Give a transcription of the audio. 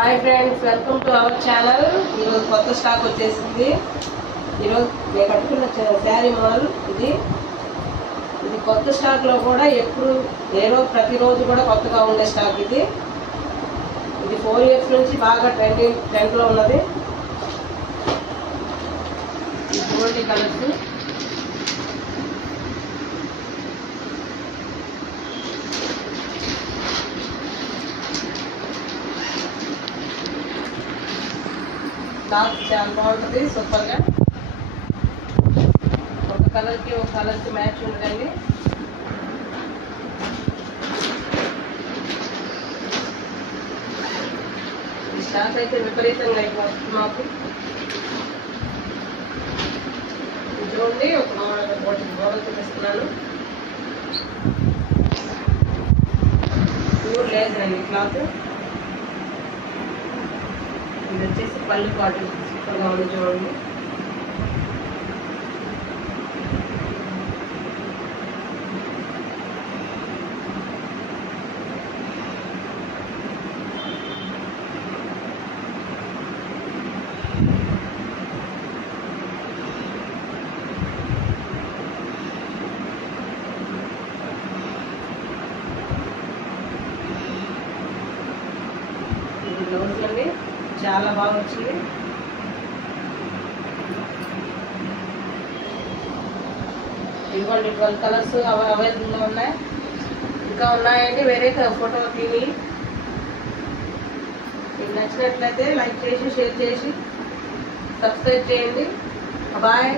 Hi friends, welcome to our channel. ఈరోజు కొత్త stock వచ్చేసింది. ఈరోజు నేను కట్టుకున్న శారీ మోడల్ ఇది కొత్త స్టాక్లో కూడా ఎప్పుడు ప్రతిరోజు కూడా కొత్తగా ఉండే స్టాక్ ఇది 4 years నుంచి బాగా ట్రెండ్లో ఉన్నది. గోల్డ్ కలర్స్ క్లాత్ చాలా బాగుంటుంది, సూపర్గా. ఒక కలర్కి మ్యాచ్ ఉండదండి. ఈ స్టాక్ అయితే విపరీతంగా అయిపోతుంది మాకు. చూడండి, ఒక మోడల్ చూపిస్తున్నాను. ప్యూర్ లేదండి క్లాత్. ఇది వచ్చేసి పళ్ళు కాటన్, సూపర్గా ఉంది చూడండి. ఇది బ్లౌజ్ అండి, చాలా బాగా వచ్చింది. ఇదిగోండి 12 కలర్స్ అవైలబుల్గా ఉన్నాయి. ఇంకా ఉన్నాయండి, వేరే ఫోటో తీని. మీకు నచ్చినట్లయితే లైక్ చేసి, షేర్ చేసి, సబ్స్క్రైబ్ చేయండి. బాయ్.